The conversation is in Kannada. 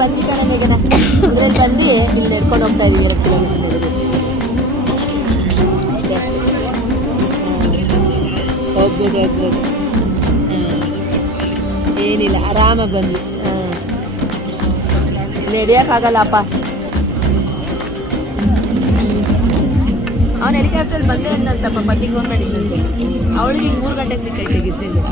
ಬಂದು ಕಣೆ ಮೇಘನ ಇದ್ರಲ್ಲಿ ಬಂದು ಇಲ್ಲಿ ನಡ್ಕೊಂಡು ಹೋಗ್ತಾ ಇದೀವಿ 2 ಕಿಲೋಮೀಟರ್ ಅಷ್ಟೇ ಹೋಗ್ಬೋದು ಏನಿಲ್ಲ ಆರಾಮಾಗಿ ಬಂದ್ವಿ ನಡೆಯೋಕ್ಕಾಗಲ್ಲಪ್ಪ ಅವ್ನು ಹೆಲಿಕಾಪ್ಟರ್ ಬಂದೇ ಅಂದಂತಪ್ಪ ಪಟ್ಟಿಗೆ ಫೋನ್ ಮಾಡಿದ್ದಂತೆ ಅವಳಿಗೆ 3 ಗಂಟೆಗೆ ಸಿಕ್ಕೈತೆ ಗಿರ್ಜಲ್ಲಿ